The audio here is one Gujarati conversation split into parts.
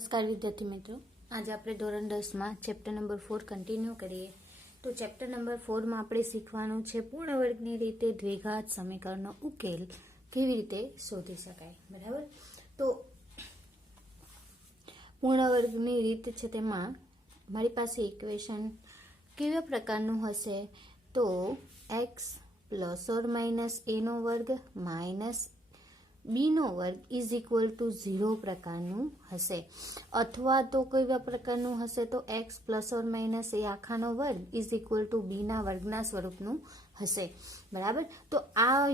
નમસ્કાર વિદ્યાર્થી મિત્રો, આજે આપણે ધોરણ 10માં ચેપ્ટર નંબર 4 કન્ટિન્યુ કરીએ. તો ચેપ્ટર નંબર 4માં આપણે શીખવાનું છે પૂર્ણ વર્ગની રીતે દ્વિઘાત સમીકરણનો ઉકેલ કેવી રીતે શોધી શકાય. બરાબર. તો પૂર્ણ વર્ગની રીત છે તેમાં મારી પાસે ઇક્વેશન કેવા પ્રકારનું હશે, તો x plus or minus a નો વર્ગ માઇનસ બીનો વર્ગ ઇઝ ઇક્વલ ટુ 0 પ્રકારનું હશે, અથવા તો કેવા પ્રકારનું હશે, તો એક્સ પ્લસ ઓર માઇનસ એ આખાનો વર્ગ ઇઝ ઇક્વલ ટુ બીના વર્ગના સ્વરૂપનું હશે. બરાબર. તો આ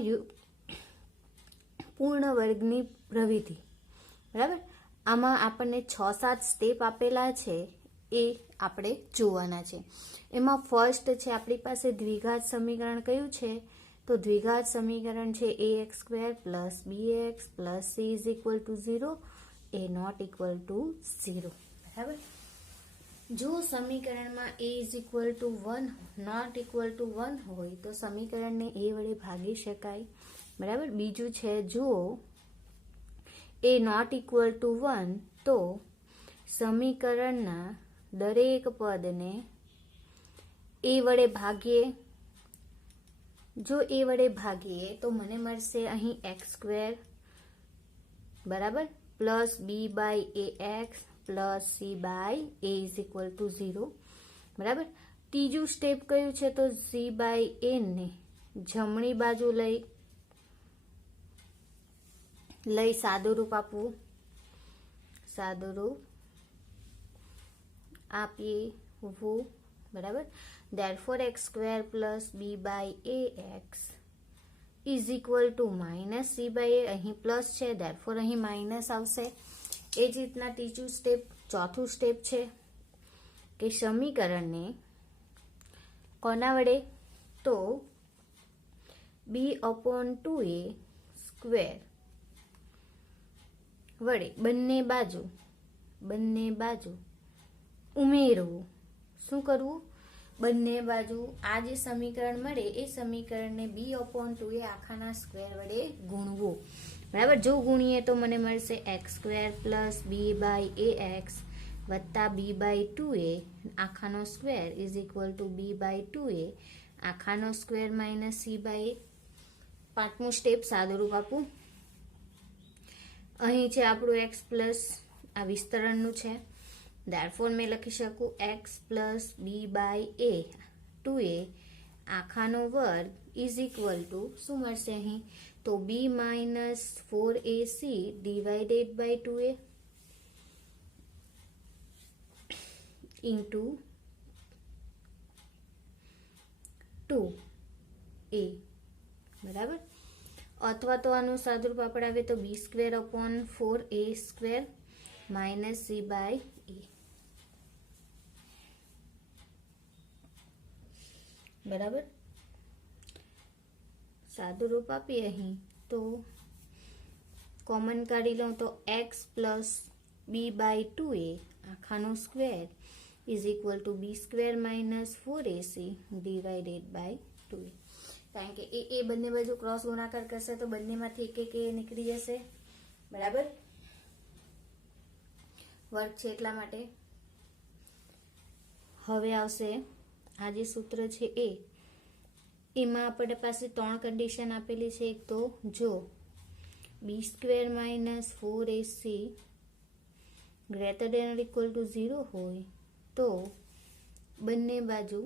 પૂર્ણ વર્ગની પ્રવિધિ. બરાબર. આમાં આપણને 6-7 સ્ટેપ આપેલા છે, એ આપણે જોવાના છે. એમાં ફર્સ્ટ છે આપણી પાસે દ્વિઘાત સમીકરણ કયું છે, તો દ્વિઘાત સમીકરણ છે ax square plus bx plus c is equal to 0, a not equal to 0. બરાબર. જો સમીકરણમાં a is equal to 1 not equal to 1 હોય તો સમીકરણને a વડે ભાગી શકાય. બરાબર. બીજું છે, જો a નોટ ઇક્વલ ટુ 1 તો સમીકરણના દરેક પદને a વડે ભાગીએ. જો a વડે ભાગીએ તો મને મળશે અહીં એક્સ સ્ક્વેર, બરાબર, plus B by A x plus c by a is equal to 0. બરાબર. ત્રીજું સ્ટેપ કયું છે, તો સી બાય એ ને જમણી બાજુ લઈ સાદુરૂપ આપવું. સાદુરૂપ આપીએ. બરાબર. therefore x square plus B by A X is equal to minus C by A, અહીં પ્લસ છે therefore અહીં માઇનસ આવશે. એ જ રીતના ત્રીજું સ્ટેપ, ચોથું સ્ટેપ છે કે સમીકરણને કોના વડે, તો બી અપોન 2a સ્ક્વેર વડે બંને બાજુ ઉમેરવું. શું કરવું? બંને બાજુ આ જે સમીકરણ મળે એ સમીકરણને બી અપોન 2a આખાના સ્ક્વેર વડે ગુણવું. બરાબર. જો ગુણીએ તો મને મળશે X square plus B by A X વત્તા બી બાય 2a આખાનો square is equal to B by 2a આખાનો square minus C by A. પાંચમું સ્ટેપ, સાદુરૂપ આપવું. અહીં છે આપણું એક્સ પ્લસ આ વિસ્તરણનું છે, therefore મેં લખી શકું x plus B by a 2a આખાનો વર્ગ ઇઝ ઇક્વલ ટુ શું મળશે અહીં, તો b minus 4ac divided by 2a into 2a. બરાબર. અથવા તો આનું સાદુરૂપ આપણે આવે તો b square upon 4a square minus C by a. બરાબર. સાદુરૂપ આપીએ અહીં તો કોમન કાઢી લઉં તો x plus B by 2a આખાનો square is equal to b square minus 4ac divided by 2a. કારણ કે એ બંને બાજુ ક્રોસ ગુણાકાર કરશે તો બંનેમાંથી એક નીકળી જશે. બરાબર. વર્ગ છે એટલા માટે. હવે આવશે આ જે સૂત્ર છે એમાં આપણી પાસે 3 કન્ડિશન આપેલી છે. એક તો જો b square minus 4ac greater than or equal to 0 હોય તો બંને બાજુ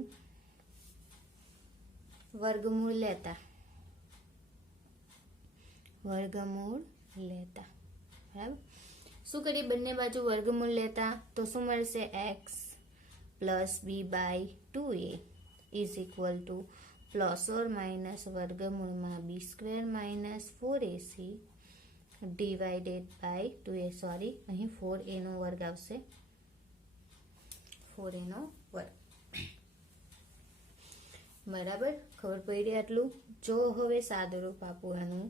વર્ગમૂળ લેતા. બરાબર. શું કરીએ? બંને બાજુ વર્ગમૂળ લેતા તો શું મળશે, x plus B by 2a is equal to plus or minus વર્ગમૂળમાં b square minus 4ac divided by 2a. Sorry, અહીં 4a નો વર્ગ આવશે. 4a નો વર્ગ. બરાબર. ખબર પડી આટલું. જો હવે સાદુરૂપ આપું આનું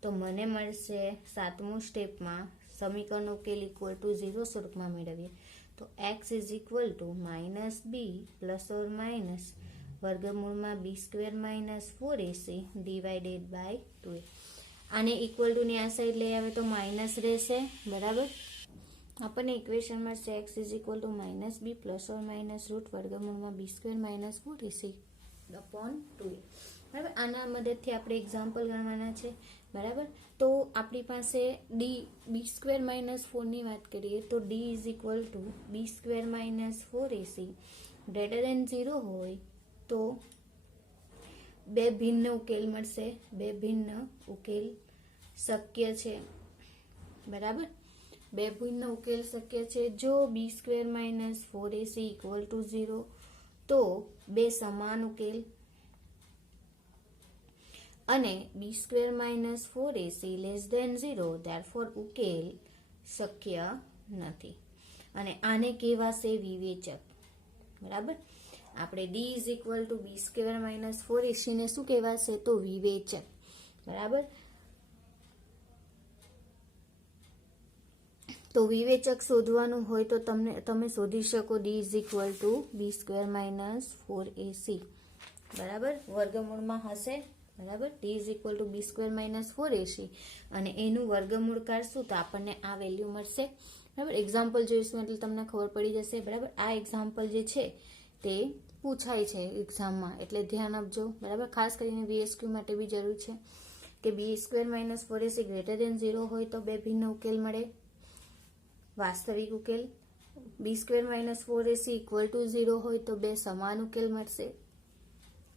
તો મને મળશે 7મું સ્ટેપમાં સમીકરણ ઉકેલ ઇક્વલ ટુ 0 સ્વરૂપમાં મેળવીએ તો x is equal to minus b plus or minus વર્ગમૂળમાં b square minus 4ac divided by 2a. આને ઇક્વલ ટુ ની આ સાઈડ લઈ આવે તો માઇનસ રહેશે. બરાબર. આપણને ઇક્વેશન મળશે x is equal to minus b plus or minus root વર્ગમૂળમાં b square minus 4ac upon 2a. બરાબર, આના મદદથી આપણે એક્ઝામ્પલ ગણવાના છે. બરાબર, તો આપણી પાસે બી સ્ક્વેર માઇનસ 4ની વાત કરીએ તો d is equal to b square minus 4ac greater than 0 હોય તો બે ભિન્ન ઉકેલ મળશે. બે ભિન્ન ઉકેલ શક્ય છે. બરાબર, બે ભિન્ન ઉકેલ શક્ય છે. જો b square minus 4ac equal to 0 તો બે સમાન ઉકેલ, અને b square minus 4ac less than 0 therefore ઉકેલ શક્ય નથી. અને આને કહેવાશે વિવેચક. બરાબર, આપણે d is equal to b square minus 4ac ને શું કહેવાશે તો વિવેચક. બરાબર, તો વિવેચક શોધવાનું હોય તો તમે શોધી શકો d is equal to b square minus 4ac. બરાબર, વર્ગમૂળમાં હશે. બરાબર, d is equal to b square minus 4ac અને એનું વર્ગમૂળ કાઢશું તો આપણને આ વેલ્યુ મળશે. બરાબર, એક્ઝામ્પલ જોઈશું એટલે તમને ખબર પડી જશે. બરાબર, આ એક્ઝામ્પલ જે છે તે પૂછાય છે એક્ઝામમાં એટલે ધ્યાન આપજો. બરાબર, ખાસ કરીને VSQ માટે બી જરૂર છે કે b square minus 4ac greater than 0 હોય તો બે ભિન્ન ઉકેલ મળે, વાસ્તવિક ઉકેલ. B square minus 4ac equal to 0 હોય તો બે સમાન ઉકેલ મળશે,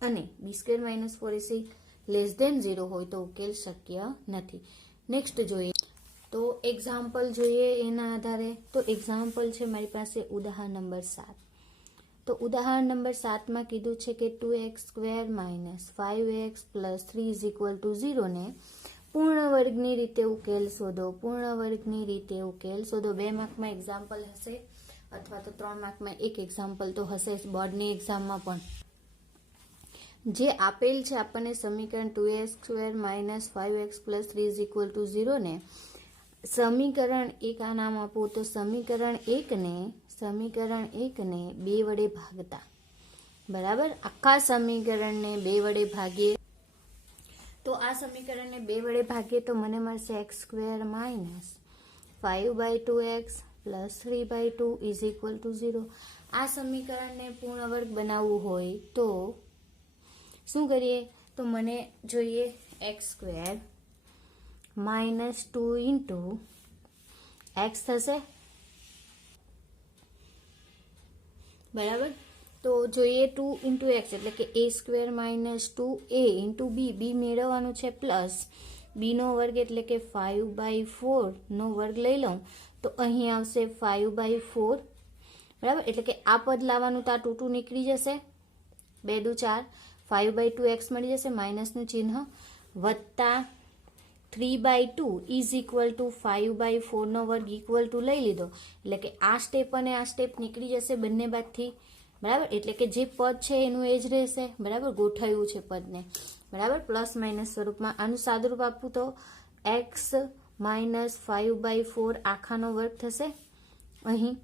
અને b square minus 4ac less than 0 હોય તો ઉકેલ શક્ય નથી. નેક્સ્ટ જોઈએ તો એક્ઝામ્પલ જોઈએ એના આધારે. તો એક્ઝામ્પલ છે મારી પાસે ઉદાહરણ નંબર 7. તો ઉદાહરણ નંબર 7માં કીધું છે કે 2x square minus 5x plus 3 is equal to 0 ને પૂર્ણ વર્ગની રીતે ઉકેલ શોધો. પૂર્ણ વર્ગની રીતે ઉકેલ શોધો. 2 માર્કમાં એક્ઝામ્પલ હશે અથવા તો 3 માર્કમાં એક એક્ઝામ્પલ તો હશે બોર્ડની એક્ઝામમાં પણ. જે આપેલ છે આપણને સમીકરણ 2x square minus 5x plus 3 is equal to 0 ને સમીકરણ 1 આ નામ આપો તો સમીકરણ 1 ને 2 વડે ભાગતા. બરાબર, આખા સમીકરણને 2 વડે ભાગીએ તો આ સમીકરણને 2 વડે ભાગીએ તો મને મળશે x square minus 5/2x plus 3/2 is equal to 0. આ સમીકરણને પૂર્ણ વર્ગ બનાવવું હોય તો શું કરીએ તો મને જોઈએ x square minus 2 into x થશે. બરાબર, તો જોઈએ 2 ઇન્ટુ એક્સ એટલે કે a square minus 2a into b મેળવવાનું છે પ્લસ બીનો વર્ગ એટલે કે 5/4 નો વર્ગ લઈ લઉં તો અહીં આવશે 5/4. બરાબર, એટલે કે આ પદ લાવવાનું તો આ 2 નીકળી જશે, 2 દુ 4, 5/2x મળી જશે માઇનસનું ચિહ્ન, વત્તા 3/2 ઇઝ ઇક્વલ ટુ 5/4 નો વર્ગ ઇક્વલ ટુ લઈ લીધો એટલે કે આ સ્ટેપ અને આ સ્ટેપ નીકળી જશે બંને બાજુથી. બરાબર, એટલે કે જે પદ છે એનું એ જ રહેશે. બરાબર, ગોઠવ્યું છે પદને. બરાબર, પ્લસ માઇનસ સ્વરૂપમાં. આનું સાદુરૂપ આપવું તો x માઇનસ 5/4 આખાનો વર્ગ થશે. અહીં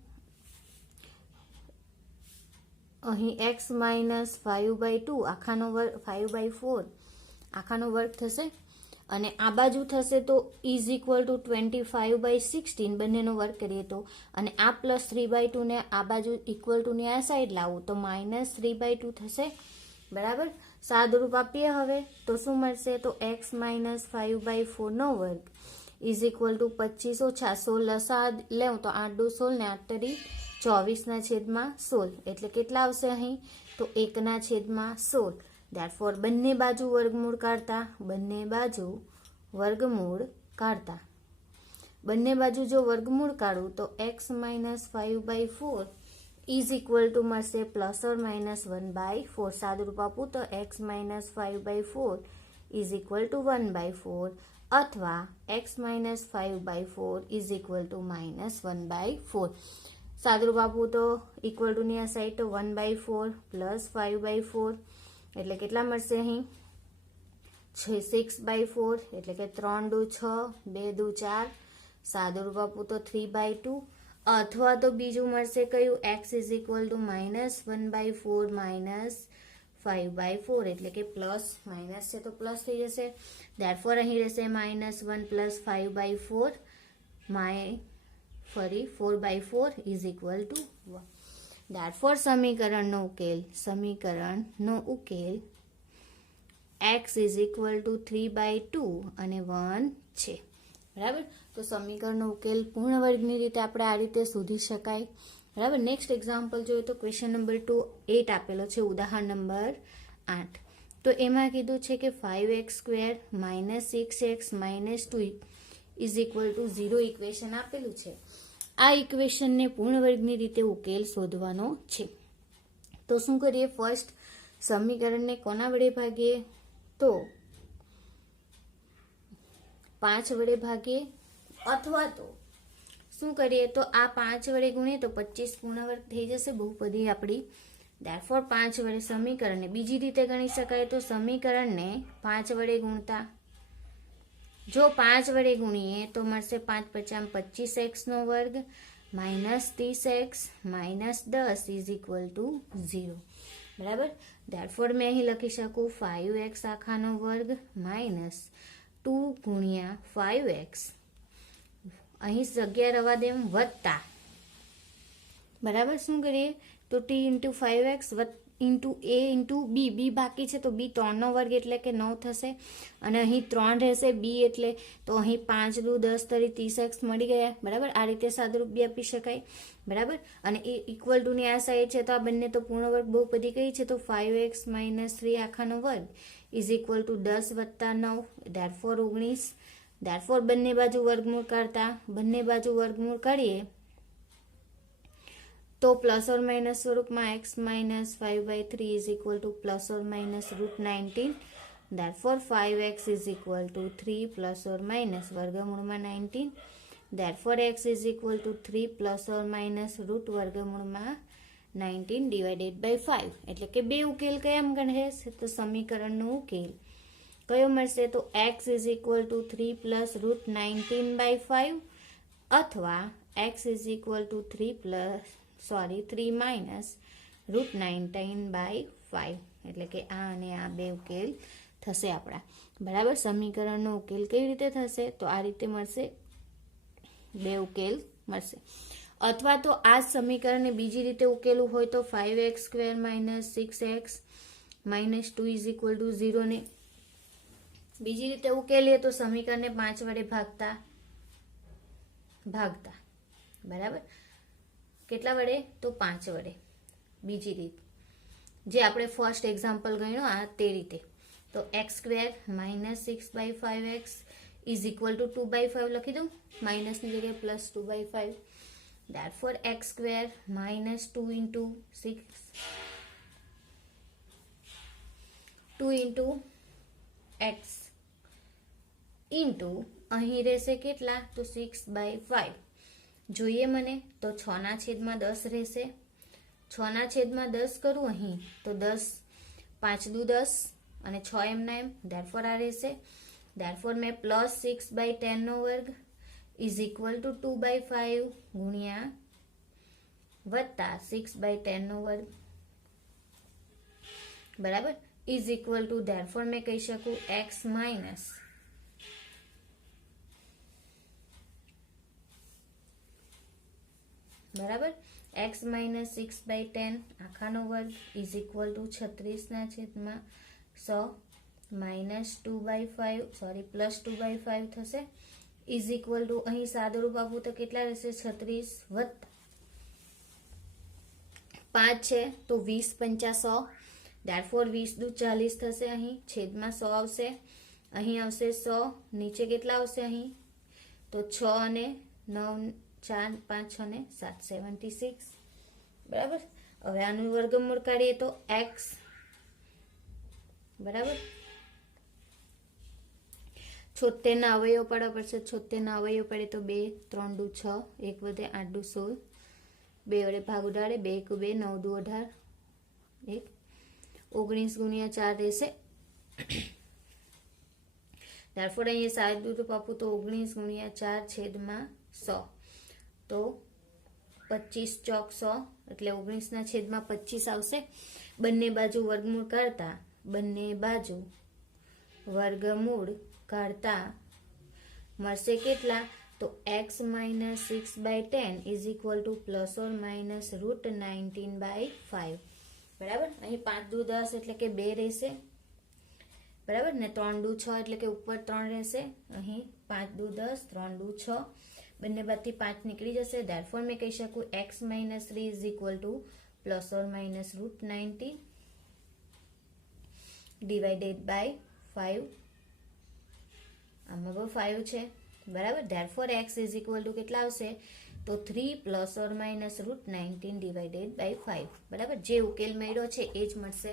x માઇનસ 5/2 આખાનો વર્ગ 5/4 આખાનો વર્ગ થશે, અને આ બાજુ થશે તો ઇઝ ઇક્વલ ટુ 25/16 બંનેનો વર્ગ કરીએ તો, અને આ પ્લસ 3/2 ને આ બાજુ ઇક્વલ ટુ ની આ સાઈડ લાવું તો માઇનસ 3/2 થશે. બરાબર, સાદુરૂપ આપીએ હવે તો શું મળશે તો x માઇનસ 5/4 નો વર્ગ ઇઝ ઇક્વલ ટુ 25 ઓછા 16 લસા લેવું તો 8 દુ 16 ને 8 તરી 24/16 એટલે કેટલા આવશે અહીં તો 1/16. ધેરફોર બંને બાજુ વર્ગમૂળ કાઢતા બંને બાજુ જો વર્ગમૂળ કાઢું તો x minus 5/4 is equal to મળશે પ્લસ ઓર માઇનસ 1/4. સાદુરૂપ આપું તો x minus 5/4 is equal two 1/4 અથવા x minus 5/4 is equal to minus 1/4. સાદુરૂપ આપું તો ઇક્વલ ટુ ની આ સાઈડ તો 1/4 પ્લસ 5/4 એટલે કેટલા મળશે અહીં 6/4 એટલે કે 3 દુ 6, 2 દુ 4. સાદુરૂપ આપું તો 3/2 અથવા તો બીજું મળશે કયું x is equal to minus 1/4 minus 5/4 એટલે કે પ્લસ માઇનસ છે તો પ્લસ થઈ જશે. ધેરફોર અહીં રહેશે -1 પ્લસ 5/4 ફરી 4/4 ઇઝ ઇક્વલ ટુ 1. Therefore સમીકરણનો ઉકેલ x ઇઝ ઇક્વલ ટુ 3/2 અને 1 છે. બરાબર. તો સમીકરણનો ઉકેલ પૂર્ણ વર્ગની રીતે આપણે આ રીતે શોધી શકાય. બરાબર. નેક્સ્ટ એક્ઝામ્પલ જોઈએ તો ક્વેશ્ચન નંબર 8 આપેલો છે, ઉદાહરણ નંબર 8. તો એમાં કીધું છે કે 5x² - 6x - 2 is equal to 0 equation આપેલું છે. આ ઇક્વેશનને પૂર્ણ વર્ગની રીતે ઉકેલ શોધવાનો છે. તો શું કરીએ? ફર્સ્ટ સમીકરણને કોના વડે ભાગીએ? તો 5 વડે ભાગીએ, અથવા તો શું કરીએ? તો આ 5 વડે ગુણીએ તો 25 પૂર્ણ વર્ગ થઈ જશે બહુપદી આપણી. Therefore 5 વડે સમીકરણને બીજી રીતે ગણી શકાય. તો સમીકરણને 5 વડે ગુણતા, જો 5 વડે ગુણીએ તો મળશે 5 × 5 = 25x² - 30x - 10 is equal to 0. બરાબર. Therefore મેં અહીં લખી શકું 5x² - 2 × 5x, અહીં જગ્યા રવા દેમ, વત્તા, બરાબર. શું કરીએ? તો t × 5x × a × b, b બાકી છે તો b 3નો વર્ગ એટલે કે 9 થશે, અને અહીં 3 રહેશે b એટલે, તો અહીં 5 × 2 = 10 તરી 30x મળી ગયા. બરાબર. આ રીતે સાદુરૂપ બી આપી શકાય. બરાબર. અને એ ઇક્વલ ટુ ની આ સાઈડ છે તો આ બંને તો પૂર્ણ વર્ગ બહુપદી કઈ છે? તો 5x - 3² is equal two 10 + 9, Therefore 19. Therefore બંને બાજુ વર્ગમૂળ કાઢીએ તો પ્લસ ઓર માઇનસ સ્વરૂપમાં x - 5/3 is equal to plus or minus √19. Therefore 5x is equal two 3 plus or minus વર્ગમૂળમાં 19. Therefore x is equal two 3 plus or minus √વર્ગમૂળમાં 19 ડિવાઇડેડ બાય 5. એટલે કે બે ઉકેલ કયા મળે? તો સમીકરણનો ઉકેલ કયો મળશે? તો x is equal two 3 plus √19/5, અથવા x is equal two 3 minus √19/5. એટલે કે આ અને આ બે ઉકેલ થશે આપણા. બરાબર. સમીકરણનો ઉકેલ કેવી રીતે થશે? તો આ રીતે મળશે, બે ઉકેલ મળશે. અથવા તો આ સમીકરણને બીજી રીતે ઉકેલવું હોય તો 5x² - 6x - 2 is equal to 0 ને બીજી રીતે ઉકેલીએ તો સમીકરણને 5 વડે ભાગતા. બરાબર. કેટલા વડે? તો 5 વડે. બીજી રીત જે આપણે ફર્સ્ટ એક્ઝામ્પલ ગણ્યો આ તે રીતે. તો x² - 6/5x is equal two 2/5 લખી દઉં, માઇનસની જગ્યાએ plus 2/5. Therefore x² - 2 × 6 2 × x into અહીં રહેશે કેટલા? તો 6/5. જોઈએ મને તો 6/10 રહેશે. 6/10 કરું અહીં તો 10 5 × 10 અને 6 એમના એમ. Therefore આ રહેશે. Therefore મેં પ્લસ 6/10² ઇઝ ઇક્વલ ટુ 2/5 ગુણ્યા વત્તા 6/10². બરાબર. ઇઝ ઇક્વલ ટુ, Therefore મેં કહી શકું x માઇનસ બરાબર x - 6/10² is equal two 36/100 minus 2/5 plus 2/5 થશે. ઇઝ ઇક્વલ ટુ અહીં સાદુરૂપ આપવું તો કેટલા રહેશે? 36 વત્તા 5 છે તો 20 × 5 = 100. Therefore 20 × 2 = 40 થશે. અહીં છેદમાં 100 આવશે, અહીં આવશે 100, નીચે કેટલા આવશે? અહીં તો 6 અને 9 4 5 6 ને 7 76. બરાબર. હવે આનું વર્ગમૂળ કાઢીએ તો x બરાબર 76 ના અવયવ પાડવા પડશે. 76 ના અવયવ પડે તો 2 3 × 6, 1 વધે 8 × 16, 2 વડે ભાગ ઉડાડે, 2 × 2 9 × 18, 1 19 × 4 રહેશે. Therefore અહીંયા સાદુરૂપ આપું તો 19 × 4 છેદમાં 100, તો 25 ચોક 100 એટલે 19/25 આવશે. બંને બાજુ વર્ગમૂળ કાઢતા મળશે કેટલા? તો x minus 6/10 is equal to plus or minus √19/5. બરાબર. અહીં 5 દુ 10 એટલે કે 2 રહેશે. બરાબર ને 3 દુ 6 એટલે કે ઉપર 3 રહેશે. અહીં 5 દુ 10 3 દુ 6 બંને બાજુથી 5 નીકળી જશે. ધેરફોર મેં કહી શકું x minus 3 is equal to plus or minus √19 divided by 5. આમાં 5 છે. બરાબર. Therefore x is equal to કેટલા આવશે તો 3 plus or minus √19 divided by 5. બરાબર. જે ઉકેલ મળ્યો છે એ જ મળશે.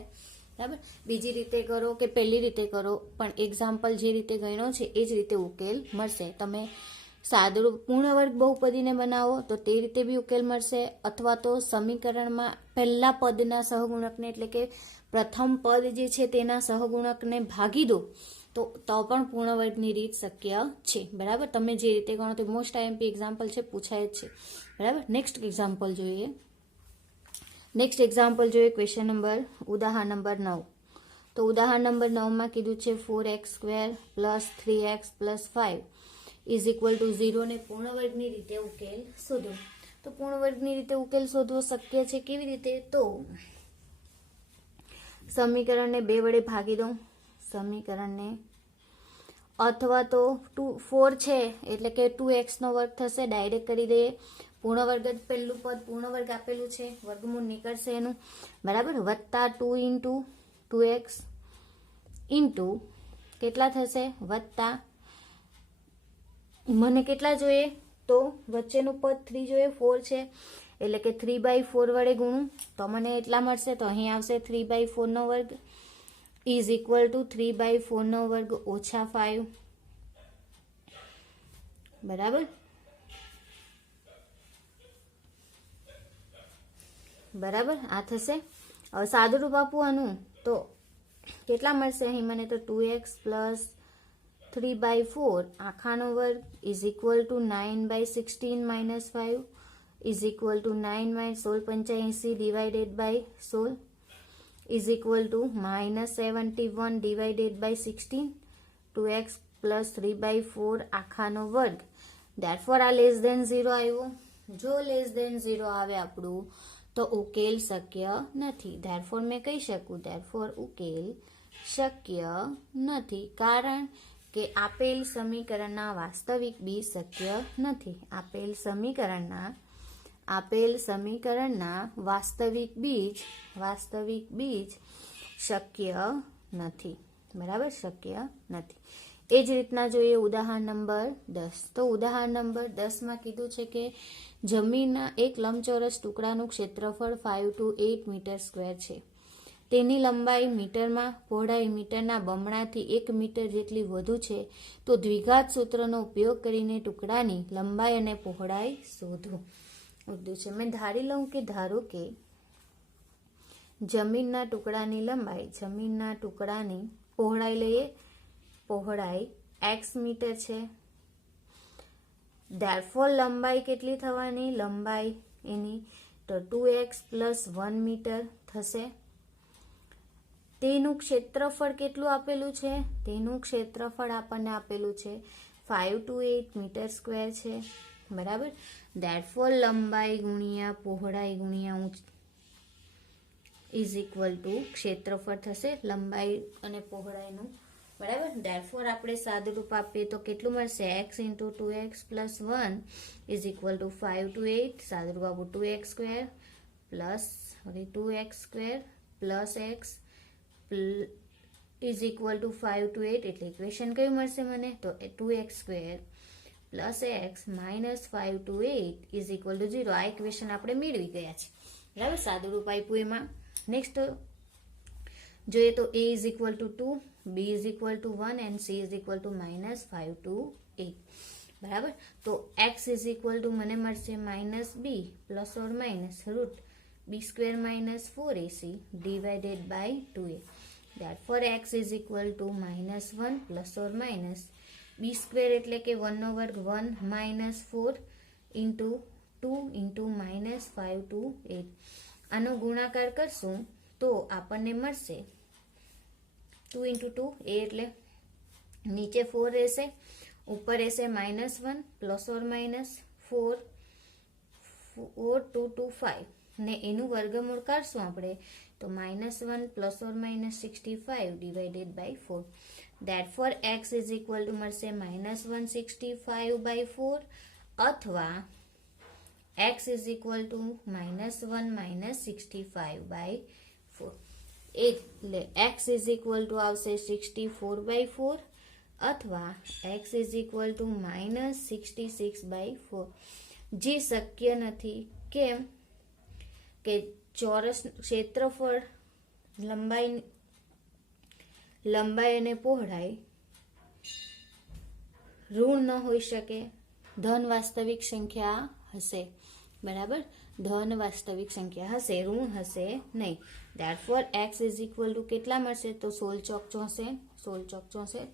બરાબર. બીજી રીતે કરો કે પહેલી રીતે કરો પણ એક્ઝામ્પલ જે રીતે ગણ્યો છે એ જ રીતે ઉકેલ મળશે. તમે સાદું પૂર્ણ વર્ગ બહુપદીને બનાવો તો તે રીતે બી ઉકેલ મળશે, અથવા તો સમીકરણમાં પહેલા પદના સહગુણકને એટલે કે પ્રથમ પદ જે છે તેના સહગુણકને ભાગી દો તો પણ પૂર્ણ વર્ગની રીત શક્ય છે. બરાબર. તમે જે રીતે ગણો તો મોસ્ટ આઈએમપી એક્ઝામ્પલ છે, પૂછાય જ છે. બરાબર. નેક્સ્ટ એક્ઝામ્પલ જોઈએ. ક્વેશ્ચન નંબર ઉદાહરણ નંબર 9. તો ઉદાહરણ નંબર 9માં કીધું છે 4x² plus 3x plus 5 is equal to 0 ને પૂર્ણ વર્ગની રીતે ઉકેલ શોધો. તો પૂર્ણ વર્ગની રીતે ઉકેલ શોધવો શક્ય છે. કેવી રીતે? તો સમીકરણને 2 વડે ભાગી દો. સમીકરણને અથવા તો 4 છે એટલે કે 2x નો વર્ગ થશે. ડાયરેક્ટ કરી દઈએ. પૂર્ણ વર્ગ જ પહેલું પદ પૂર્ણ વર્ગ આપેલું છે, વર્ગમૂળ નીકળશે એનું. બરાબર. વત્તા 2 ઇન્ટુ 2x ઇન્ટુ કેટલા થશે વત્તા મને કેટલા જોઈએ તો વચ્ચેનું પદ 3 જોઈએ, 4 છે એટલે કે 3/4 વડે ગુણું તો મને એટલા મળશે. તો અહીં આવશે 3/4 નો વર્ગ ઇઝ ઇક્વલ ટુ 3/4 નો વર્ગ ઓછા 5. બરાબર. બરાબર. આ થશે. હવે સાદુરૂપ આપું આનું તો કેટલા મળશે અહીં મને તો 2x પ્લસ 3/4 આખાનો વર્ગ is equal to 9/16 minus 5 is equal to 9/16 divided by 16 is equal to -71 divided by 16. 2x plus 3/4 આખાનો વર્ગ. ધેરફોર આ લેસ ધેન 0 આવ્યો. જો લેસ ધેન 0 આવે આપણું તો ઉકેલ શક્ય નથી. ધેરફોર મેં કહી શકું ધેરફોર ઉકેલ શક્ય નથી, કારણ કે આપેલ સમીકરણના વાસ્તવિક બીજ શક્ય નથી. આપેલ સમીકરણના વાસ્તવિક બીજ શક્ય નથી. બરાબર. શક્ય નથી. એ જ રીતના જોઈએ ઉદાહરણ નંબર 10. તો ઉદાહરણ નંબર 10માં કીધું છે કે જમીનના એક લંબચોરસ ટુકડાનું ક્ષેત્રફળ 5 to 8 મીટર સ્ક્વેર છે. તેની લંબાઈ મીટરમાં, પહોળાઈ મીટરના બમણાથી 1 મીટર જેટલી વધુ છે. તો દ્વિઘાત સૂત્રનો ઉપયોગ કરીને ટુકડાની લંબાઈ અને પહોળાઈ શોધો. છે મેં ધારી લઉં કે ધારો કે જમીનના ટુકડાની પહોળાઈ લઈએ. પહોળાઈ x મીટર છે. ધેરફોર લંબાઈ કેટલી થવાની? લંબાઈ એની તો 2x પ્લસ 1 મીટર થશે. તેનું ક્ષેત્રફળ કેટલું આપેલું છે? તેનું ક્ષેત્રફળ આપણને આપેલું છે 5 to 8 મીટર સ્ક્વેર છે. બરાબર. ધેરફોર લંબાઈ ગુણ્યા પહોળાઈ ગુણ્યા ઇઝ ઇક્વલ ટુ ક્ષેત્રફળ થશે લંબાઈ અને પહોળાઈનું. બરાબર. ધેરફોર આપણે સાદુરૂપ આપીએ તો કેટલું મળશે? x into 2x plus 1 is equal two 5 to 8. સાદુરૂપ આપું 2x square plus 2x square plus x is equal two 5 to 8. એટલે ઇક્વેશન કયું મળશે મને? તો 2x square plus x minus 5 to 8 is equal to 0. આ ઇક્વેશન આપણે મેળવી ગયા છે. બરાબર. સાદુરૂપ આપ્યું એમાં. નેક્સ્ટ જોઈએ તો a is equal two 2, b is equal to 1 and c is equal to minus 5 to 8. બરાબર. તો x ઇઝ ઇક્વલ ટુ મને મળશે minus b plus or minus root b square minus 4ac divided by 2a. Therefore x is equal to minus 1 plus or minus b square એટલે કે 1 નો વર્ગ 1 minus 4 into 2 into minus 5 to 8. આનો ગુણાકાર કરશું તો આપણને મળશે 2 into 2 એ એટલે નીચે 4 રહેશે ઉપર રહેશે -1 +or -4 2 2 5 ને એનું વર્ગમૂળ કાઢશું આપણે તો -1 +or-65 divided by 4. Therefore x is equal to મળશે -165/4 અથવા x ઇઝ ઇક્વલ ટુ -1 -65/4. એટલે x ઇઝ ઇક્વલ ટુ આવશે 64/4 અથવા x ઇઝ ઇક્વલ ટુ -66/4. જે શક્ય નથી. કેમ કે ચોરસ ક્ષેત્રફળ લંબાઈ અને પહોળાઈ ઋણ ન હોઈ શકે, ધન વાસ્તવિક સંખ્યા હશે. બરાબર, ધન વાસ્તવિક સંખ્યા હશે, ઋણ હશે નહીં. Therefore x is equal to કેટલા મળશે તો 16 ચોક 64.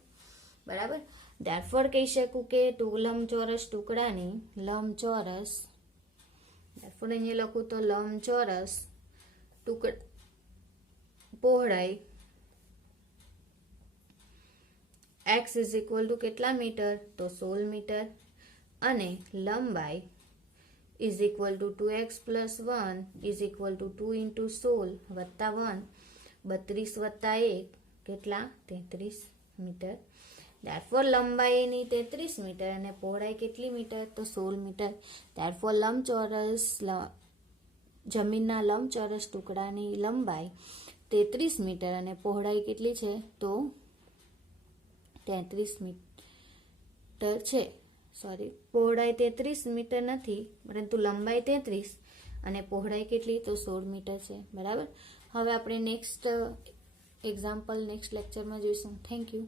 બરાબર. Therefore કહી શકું કે લંબચોરસ ટુકડાની therefore અહીંયા લખું તો લંબચોરસ પહોળાઈ x ઇઝ ઇક્વલ ટુ કેટલા મીટર તો 16 મીટર અને લંબાઈ is equal two 2x + 1 is equal two 2 × 16 વત્તા 1 32 વત્તા 1 કેટલા 33 મીટર. Therefore લંબાઈ એની 33 મીટર અને પહોળાઈ કેટલી મીટર તો 16 મીટર. Therefore જમીનના લંબચોરસ ટુકડાની લંબાઈ 33 મીટર અને પહોળાઈ કેટલી છે તો 33 મીટર છે. પહોળાઈ 33 મીટર નથી પરંતુ લંબાઈ 33 અને પહોળાઈ કેટલી તો 16 મીટર છે. બરાબર. હવે આપણે નેક્સ્ટ એક્ઝામ્પલ નેક્સ્ટ લેક્ચરમાં જોઈશું. Thank you.